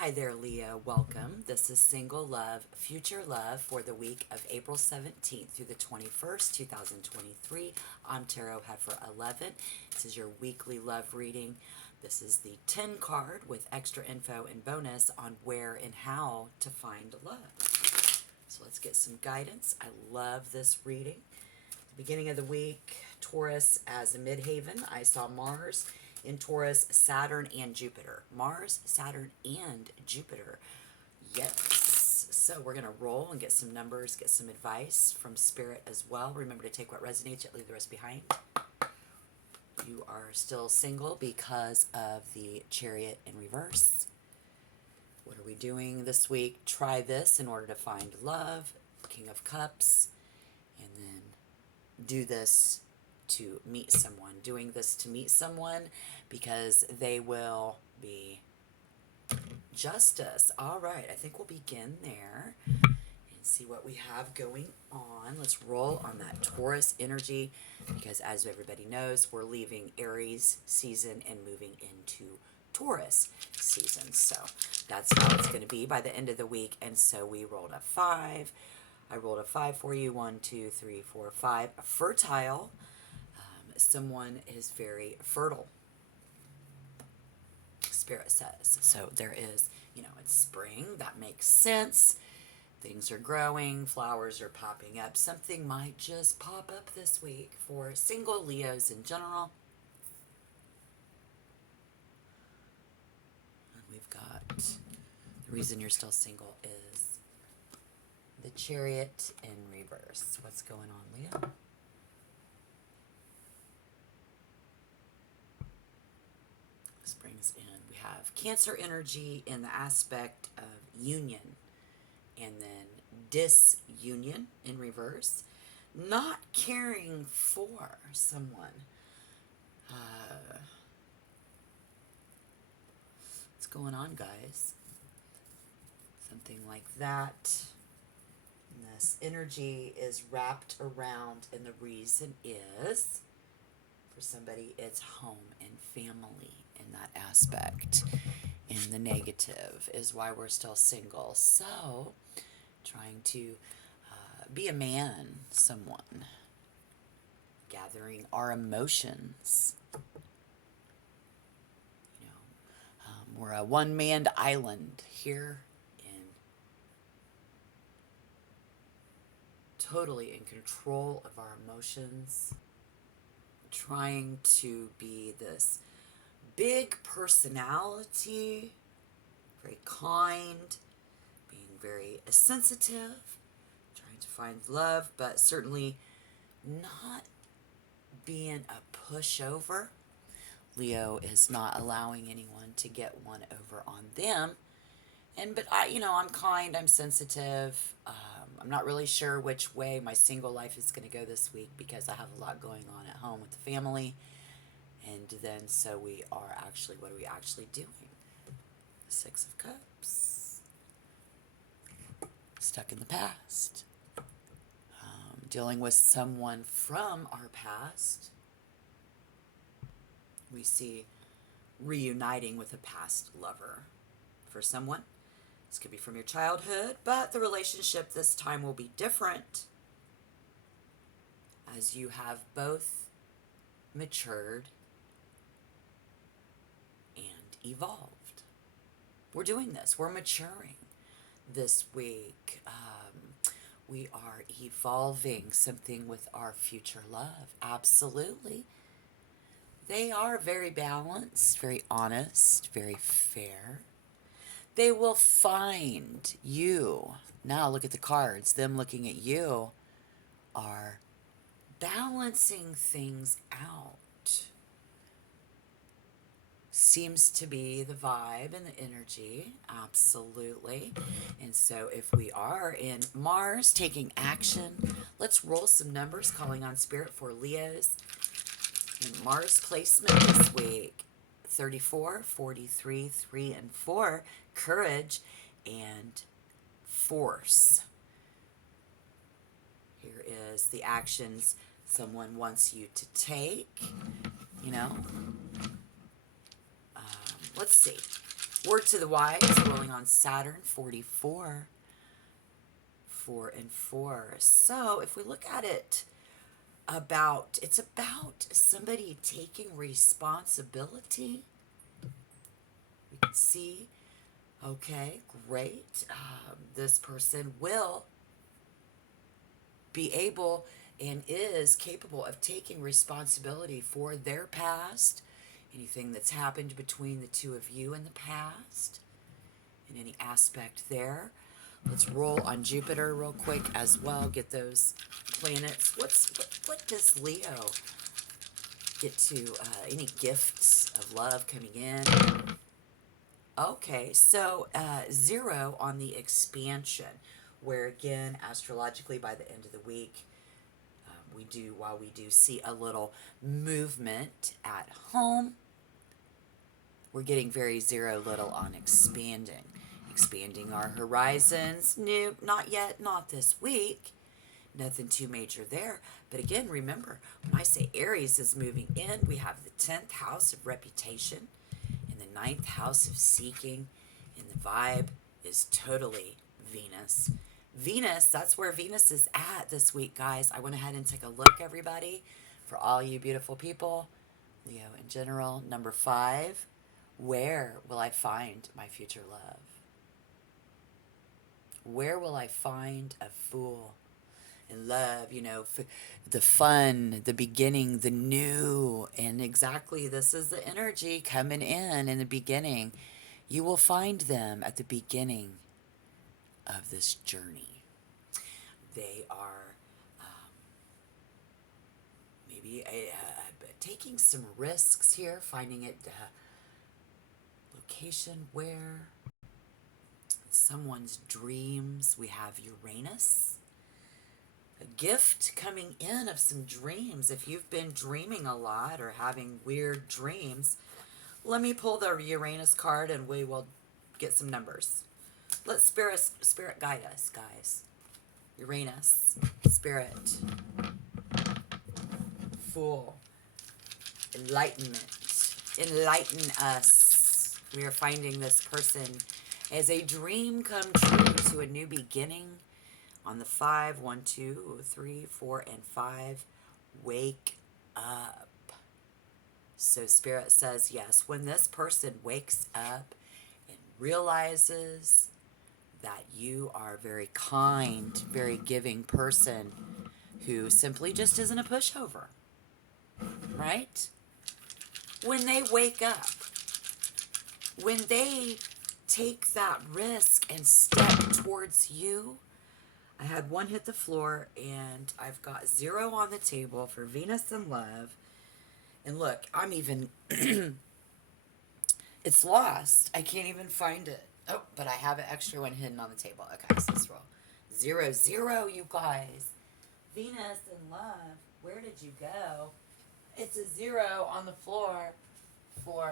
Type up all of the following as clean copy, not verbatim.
Hi there, Leo. Welcome. This is Single Love, Future Love for the week of April 17th through the 21st, 2023. I'm Tarot Heifer 11. This is your weekly love reading. This is the 10 card with extra info and bonus on where and how to find love. So let's get some guidance. I love this reading. Beginning of the week, Taurus as a midhaven. I saw Mars in Taurus, Saturn, and Jupiter. Mars, Saturn, and Jupiter. Yes. So we're going to roll and get some numbers, get some advice from Spirit as well. Remember to take what resonates, yet leave the rest behind. You are still single because of the Chariot in reverse. What are we doing this week? Try this in order to find love. King of Cups. And then do this to meet someone. Doing this to meet someone because they will be justice. All right, I think we'll begin there and see what we have going on. Let's roll on that Taurus energy because, as everybody knows, we're leaving Aries season and moving into Taurus season. So that's how it's going to be by the end of the week. And so we rolled a 5. I rolled a 5 for you. 1, 2, 3, 4, 5. Fertile. Someone is very fertile, Spirit says. So there is, it's spring. That makes sense. Things are growing. Flowers are popping up. Something might just pop up this week for single Leos in general. And we've got the reason you're still single is the Chariot in reverse. What's going on, Leo? This brings in, we have Cancer energy in the aspect of union, and then disunion in reverse. Not caring for someone. What's going on, guys? Something like that. This energy is wrapped around, and the reason is, for somebody, it's home and family in that aspect. And the negative is why we're still single. So, trying to be a man, someone. Gathering our emotions. We're a one-man island here. Totally in control of our emotions, trying to be this big personality, very kind, being very sensitive, trying to find love, but certainly not being a pushover. Leo is not allowing anyone to get one over on them. But I'm kind, I'm sensitive. I'm not really sure which way my single life is going to go this week because I have a lot going on at home with the family. And then, so we are actually, what are we actually doing? The 6 of Cups. Stuck in the past. Dealing with someone from our past. We see reuniting with a past lover for someone. This could be from your childhood, but the relationship this time will be different as you have both matured and evolved. We're doing this. We're maturing this week. We are evolving something with our future love. Absolutely. They are very balanced, very honest, very fair. They will find you. Now look at the cards. Them looking at you are balancing things out. Seems to be the vibe and the energy. Absolutely. And so if we are in Mars taking action, let's roll some numbers, calling on Spirit for Leos. And Mars placement this week. 34, 43, 3, and 4. Courage and force. Here is the actions someone wants you to take. Let's see. Word to the wise, rolling on Saturn, 44, 4 and 4. So if we look at it, it's about somebody taking responsibility. We can see, okay, great. This person will be able and is capable of taking responsibility for their past, anything that's happened between the two of you in the past, in any aspect there. Let's roll on Jupiter real quick as well. Get those planets. What does Leo get to? Any gifts of love coming in? Okay, so 0 on the expansion, where again, astrologically, by the end of the week, while we do see a little movement at home, we're getting very 0 little on expanding our horizons. No, not yet, not this week. Nothing too major there. But again, remember, when I say Aries is moving in, we have the 10th house of reputation and the 9th house of seeking, and the vibe is totally Venus. Venus, that's where Venus is at this week, guys. I went ahead and took a look, everybody, for all you beautiful people. Leo in general. Number 5, where will I find my future love? Where will I find a fool in love? You know, the fun, the beginning, the new. And exactly, this is the energy coming in the beginning. You will find them at the beginning of this journey. They are maybe taking some risks here, finding it location where someone's dreams. We have Uranus, a gift coming in of some dreams. If you've been dreaming a lot or having weird dreams, let me pull the Uranus card and we will get some numbers. Let spirit guide us, guys. Uranus, spirit, Fool, enlightenment, enlighten us. We are finding this person as a dream come true to a new beginning. On the 5, 1, 2, 3, 4, and 5, wake up. So Spirit says, yes, when this person wakes up and realizes that you are a very kind, very giving person who simply just isn't a pushover, right? When they wake up, when they take that risk and step towards you, I had 1 hit the floor, and I've got 0 on the table for Venus and love. And look, I'm even, it's lost. I can't even find it. Oh, but I have an extra 1 hidden on the table. Okay, so let's roll. 0, 0, you guys. Venus and love, where did you go? It's a 0 on the floor for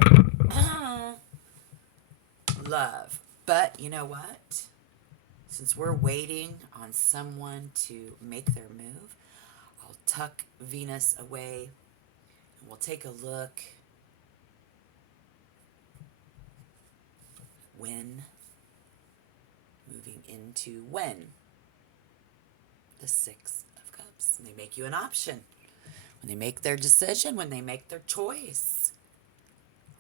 love. But you know what? Since we're waiting on someone to make their move, I'll tuck Venus away and we'll take a look. When, moving into when, the 6 of Cups. And they make you an option. When they make their decision, when they make their choice,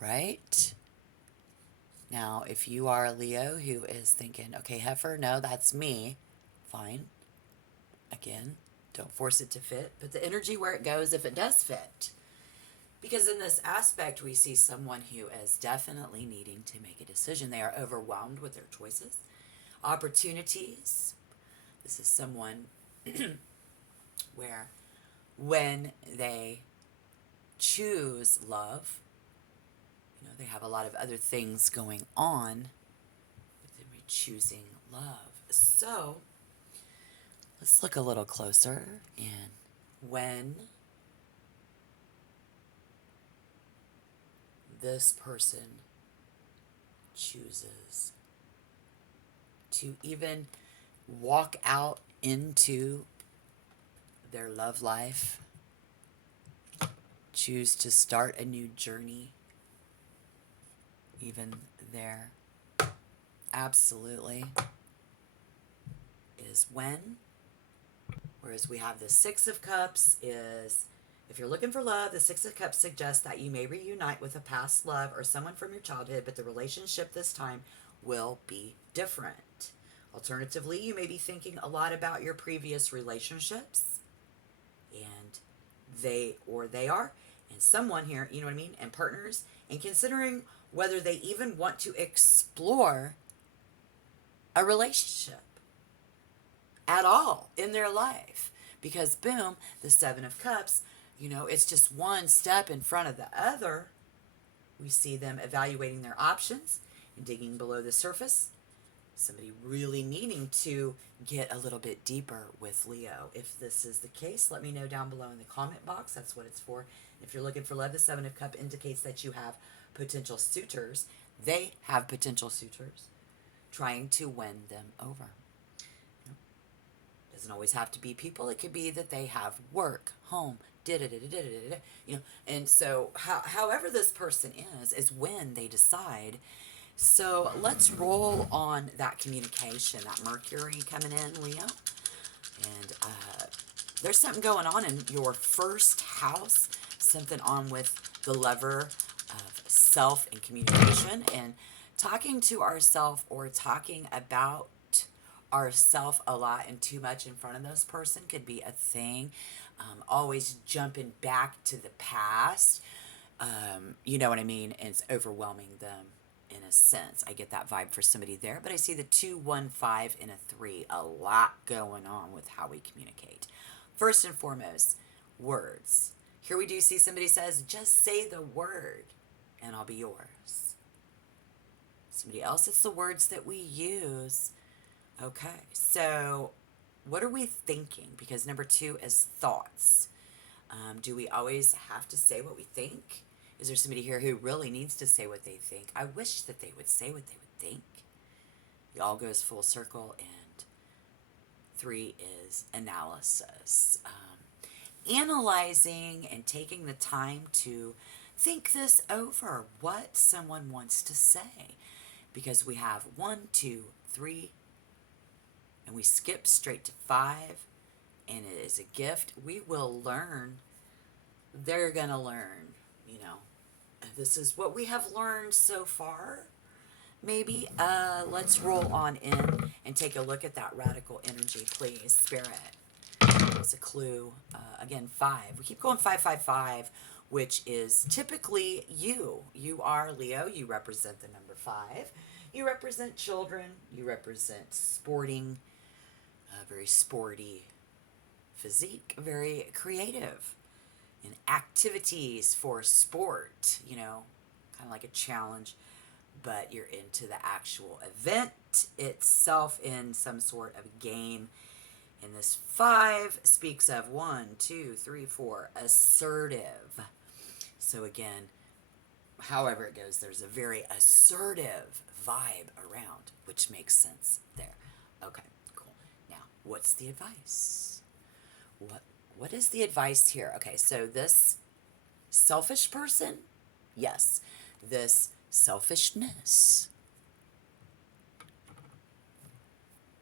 right? Now, if you are a Leo who is thinking, okay, Heifer, no, that's me, fine. Again, don't force it to fit. Put the energy where it goes if it does fit. Because in this aspect, we see someone who is definitely needing to make a decision. They are overwhelmed with their choices, opportunities. This is someone where when they choose love, you know, they have a lot of other things going on, but they're choosing love. So let's look a little closer. And when this person chooses to even walk out into their love life, choose to start a new journey, even there, absolutely, is when. Whereas we have the Six of Cups is, if you're looking for love, the Six of Cups suggests that you may reunite with a past love or someone from your childhood, but the relationship this time will be different. Alternatively, you may be thinking a lot about your previous relationships, and they are, and someone here, you know what I mean, and partners, and considering whether they even want to explore a relationship at all in their life. Because, boom, the Seven of Cups, it's just one step in front of the other. We see them evaluating their options and digging below the surface. Somebody really needing to get a little bit deeper with Leo. If this is the case, let me know down below in the comment box. That's what it's for. If you're looking for love, the Seven of Cups indicates that you have potential suitors. They have potential suitors trying to win them over. Doesn't always have to be people. It could be that they have work, home, and so however this person is when they decide. So let's roll on that communication, that Mercury coming in, Leo. And there's something going on in your first house, something on with the lever of self and communication, and talking to ourself or talking about ourself a lot and too much in front of this person could be a thing. Always jumping back to the past, you know what I mean? And it's overwhelming them in a sense. I get that vibe for somebody there, but I see the 2, 1, 5, and a 3. A lot going on with how we communicate. First and foremost, words. Here we do see somebody says, just say the word and I'll be yours. Somebody else, it's the words that we use. Okay, so what are we thinking? Because number 2 is thoughts. Do we always have to say what we think? Is there somebody here who really needs to say what they think? I wish that they would say what they would think. It all goes full circle, and 3 is analysis. Analyzing and taking the time to think this over, what someone wants to say. Because we have 1, 2, 3, and we skip straight to 5, and it is a gift. We will learn. They're going to learn, This is what we have learned so far. Maybe let's roll on in and take a look at that radical energy, please, Spirit. It's a clue. Again, 5. We keep going 5, 5, 5, which is typically you. You are Leo. You represent the number 5. You represent children. You represent sporting, very sporty physique, very creative in activities for sport, kind of like a challenge, but you're into the actual event itself in some sort of game. And this 5 speaks of 1, 2, 3, 4, assertive. So again, however it goes, there's a very assertive vibe around, which makes sense there. Okay, cool. Now, what's the advice? What is the advice here? Okay, so this selfish person, yes, this selfishness.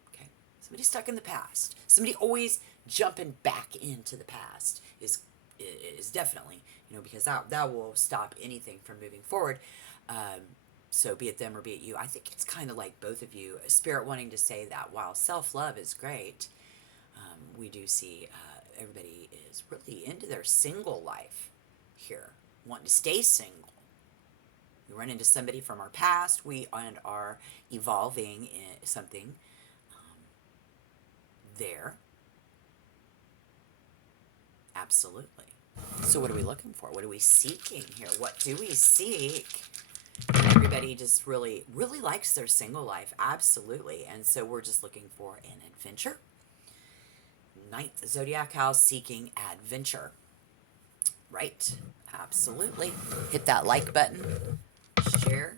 Okay, somebody stuck in the past. Somebody always jumping back into the past is definitely, because that will stop anything from moving forward. So be it them or be it you. I think it's kind of like both of you. Spirit wanting to say that while self-love is great, we do see everybody is really into their single life here, wanting to stay single. We run into somebody from our past, we are evolving in something there. Absolutely. So what are we looking for? What are we seeking here? What do we seek? Everybody just really, really likes their single life. Absolutely. And so we're just looking for an adventure. 9th zodiac house, seeking adventure. Right. Absolutely. Hit that like button. Share.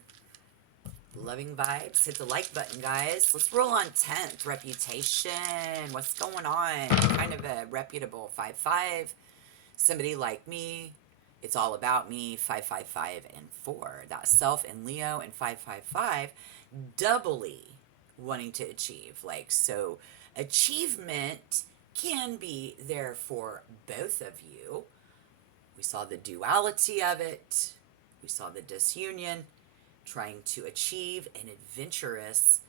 Loving vibes. Hit the like button, guys. Let's roll on 10th. Reputation. What's going on? Kind of a reputable 5-5. Somebody like me. It's all about me. 5-5-5 and 4. That self and Leo and 5-5-5. doubly wanting to achieve. Like, so achievement can be there for both of you. We saw the duality of it, we saw the disunion, trying to achieve and adventurous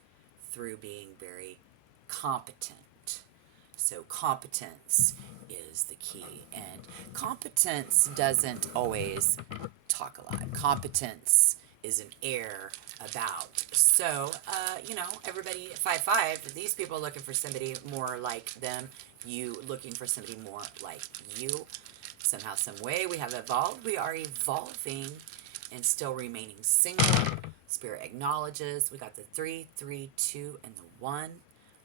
through being very competent. So, competence is the key. And competence doesn't always talk a lot. Competence is an air about. So, everybody 5'5", these people are looking for somebody more like them, you looking for somebody more like you. Somehow, some way, we have evolved. We are evolving and still remaining single. Spirit acknowledges. We got the 3, 3, 2, and the 1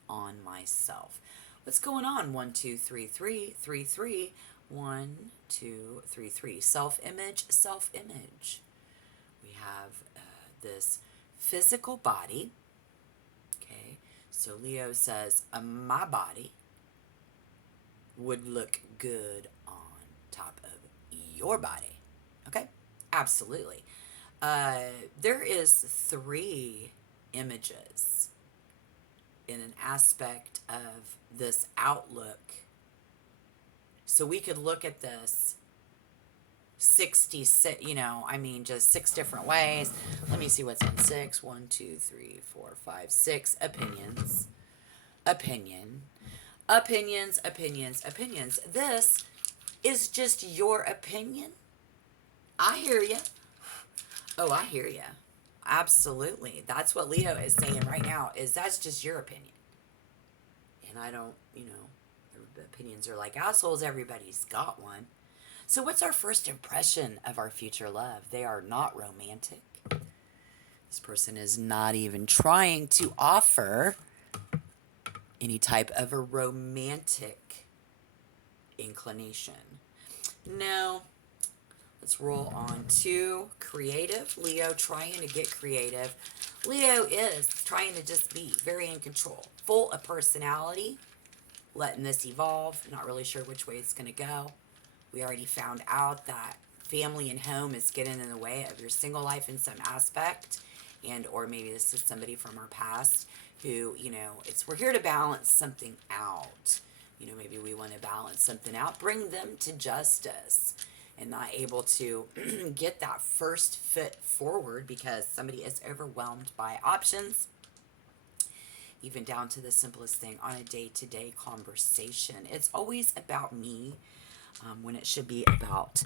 on myself. What's going on? 1, 2, 3, 3, 3, 3. 1, 2, 3, 3. Self-image, self-image. We have this physical body. Okay, so Leo says, my body would look good on top of your body. Okay, absolutely. There is 3 images in an aspect of this outlook. So we could look at this 66, just 6 different ways. Let me see what's in 6. 1, 2, 3, 4, 5, 6 opinions. Opinions. This is just your opinion. I hear you. Oh, I hear you. Absolutely. That's what Leo is saying right now, is that's just your opinion. And I don't, opinions are like assholes. Everybody's got one. So what's our first impression of our future love? They are not romantic. This person is not even trying to offer any type of a romantic inclination. No. Let's roll on to creative. Leo trying to get creative. Leo is trying to just be very in control, full of personality, letting this evolve. Not really sure which way it's going to go. We already found out that family and home is getting in the way of your single life in some aspect, and or maybe this is somebody from our past who, we're here to balance something out. Maybe we want to balance something out, bring them to justice, and not able to get that first foot forward because somebody is overwhelmed by options, even down to the simplest thing on a day-to-day conversation. It's always about me when it should be about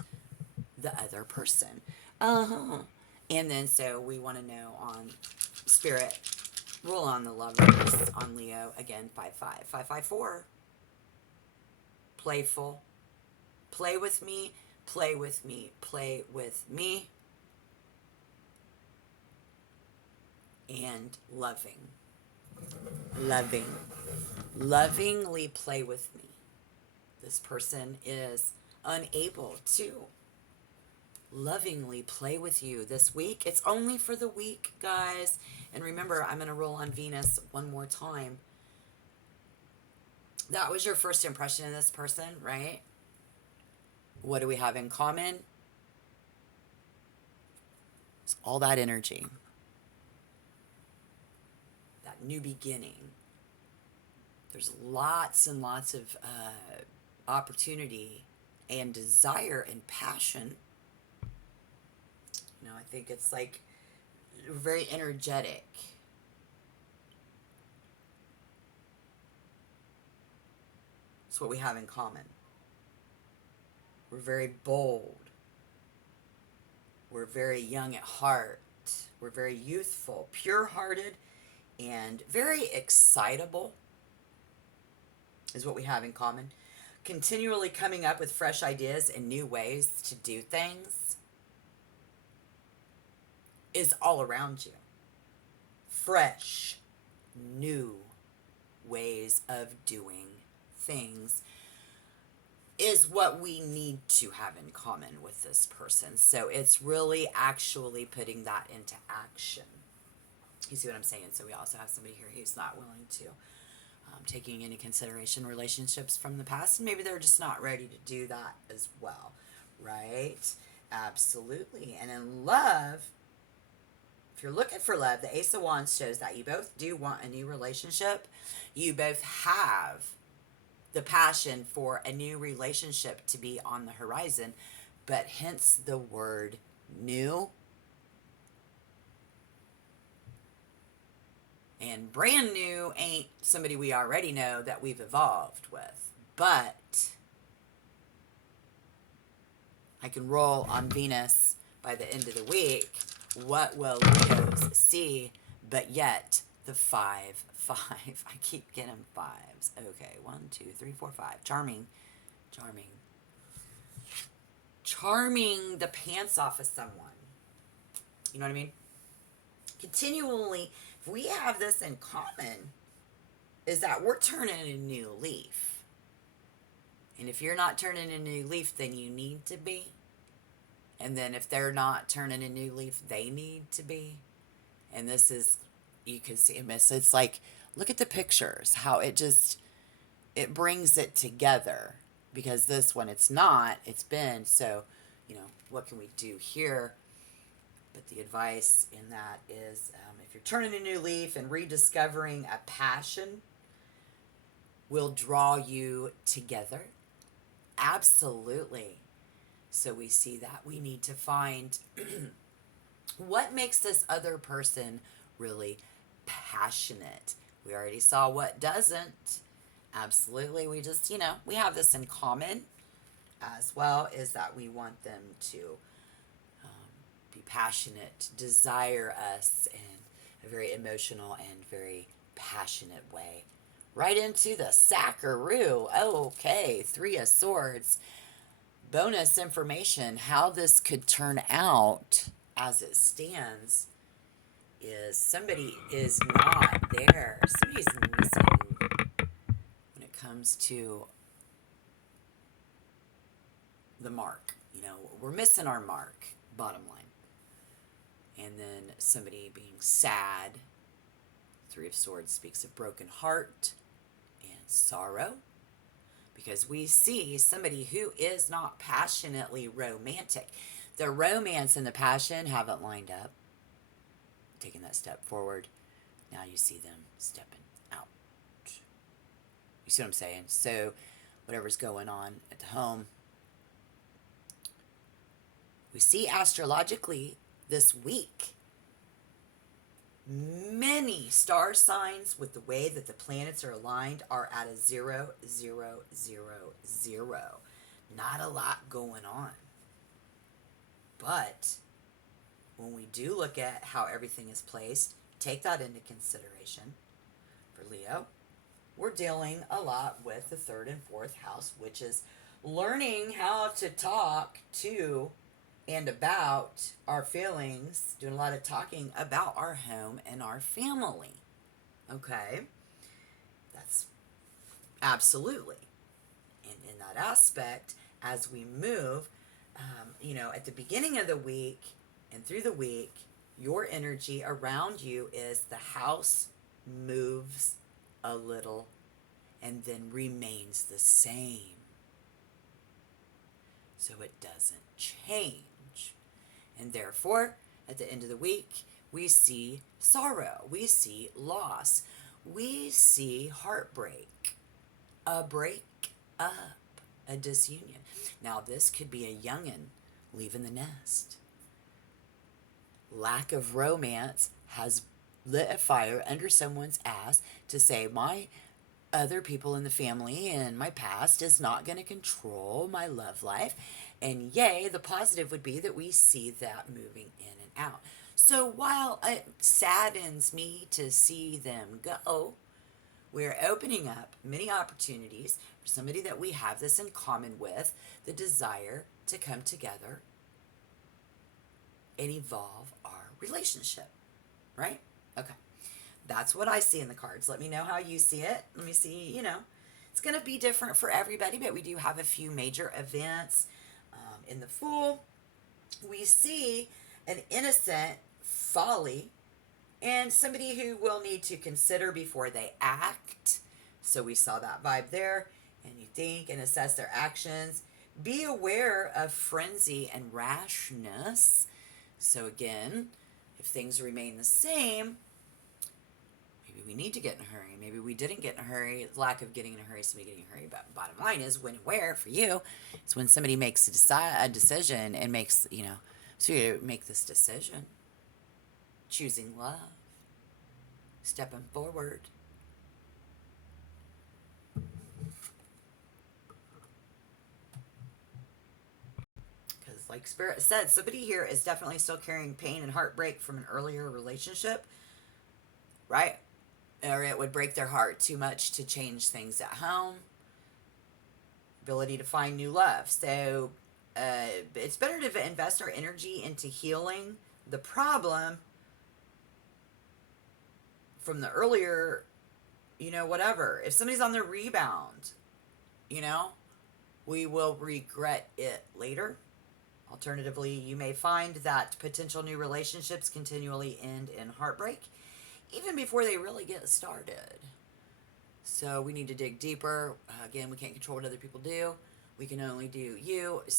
the other person. And then so we want to know on Spirit, roll on the lovers on Leo, again, 5, 5, 5, 5, 4. Playful. Play with me. Play with me, play with me, and lovingly play with me. This person is unable to lovingly play with you this week. It's only for the week, guys. And remember, I'm going to roll on Venus one more time. That was your first impression of this person, right? What do we have in common? It's all that energy. That new beginning. There's lots and lots of opportunity and desire and passion. I think it's like very energetic. It's what we have in common. We're very bold. We're very young at heart. We're very youthful, pure-hearted, and very excitable is what we have in common. Continually coming up with fresh ideas and new ways to do things is all around you. Fresh, new ways of doing things is what we need to have in common with this person. So it's really actually putting that into action. You see what I'm saying? So we also have somebody here who's not willing to taking into consideration relationships from the past, and maybe they're just not ready to do that as well, right? Absolutely. And in love, if you're looking for love, the Ace of Wands shows that you both do want a new relationship. You both have the passion for a new relationship to be on the horizon, but hence the word new. And brand new ain't somebody we already know that we've evolved with. But I can roll on Venus by the end of the week. What will Leos see? But yet, the 5, 5. I keep getting fives. Okay, 1, 2, 3, 4, 5. Charming. Charming. Charming the pants off of someone. You know what I mean? Continually, if we have this in common, is that we're turning a new leaf. And if you're not turning a new leaf, then you need to be. And then if they're not turning a new leaf, they need to be. And this is, you can see it's like, look at the pictures, how it brings it together. Because this one, it's not, it's been. So, what can we do here? But the advice in that is, if you're turning a new leaf and rediscovering a passion, will draw you together. Absolutely. So we see that we need to find what makes this other person really passionate. We already saw what doesn't. Absolutely. We just, we have this in common as well, is that we want them to be passionate, desire us in a very emotional and very passionate way. Right into the Sackaroo. Okay, 3 of Swords. Bonus information, how this could turn out as it stands is somebody is not there. Somebody's missing when it comes to the mark. We're missing our mark, bottom line. And then somebody being sad. 3 of Swords speaks of broken heart and sorrow, because we see somebody who is not passionately romantic. The romance and the passion haven't lined up, taking that step forward. Now you see them stepping out. You see what I'm saying? So whatever's going on at the home, we see astrologically this week many star signs, with the way that the planets are aligned, are at a 0, 0, 0, 0. Not a lot going on. But when we do look at how everything is placed, take that into consideration. For Leo, we're dealing a lot with the 3rd and 4th house, which is learning how to talk to and about our feelings, doing a lot of talking about our home and our family. Okay? That's absolutely. And in that aspect, as we move, at the beginning of the week and through the week, your energy around you is the house moves a little and then remains the same. So it doesn't change. And therefore, at the end of the week, we see sorrow, we see loss, we see heartbreak, a break up, a disunion. Now, this could be a youngin' leaving the nest. Lack of romance has lit a fire under someone's ass to say, my other people in the family and my past is not going to control my love life. And yay, the positive would be that we see that moving in and out. So while it saddens me to see them go, we're opening up many opportunities for somebody that we have this in common with, the desire to come together and evolve our relationship, right? Okay. That's what I see in the cards. Let me know how you see it. Let me see, it's going to be different for everybody, but we do have a few major events. In the Fool, we see an innocent folly and somebody who will need to consider before they act. So we saw that vibe there. And you think and assess their actions. Be aware of frenzy and rashness. So again, If things remain the same, maybe we need to get in a hurry. Maybe we didn't get in a hurry. Lack of getting in a hurry, somebody getting in a hurry. But bottom line is, when and where for you, it's when somebody makes a decision and makes, so you make this decision, choosing love, stepping forward. Because, like Spirit said, somebody here is definitely still carrying pain and heartbreak from an earlier relationship, right? Or it would break their heart too much to change things at home. Ability to find new love. So, it's better to invest our energy into healing the problem from the earlier, whatever. If somebody's on the rebound, we will regret it later. Alternatively, you may find that potential new relationships continually end in heartbreak, even before they really get started. So we need to dig deeper. Again, we can't control what other people do. We can only do you. So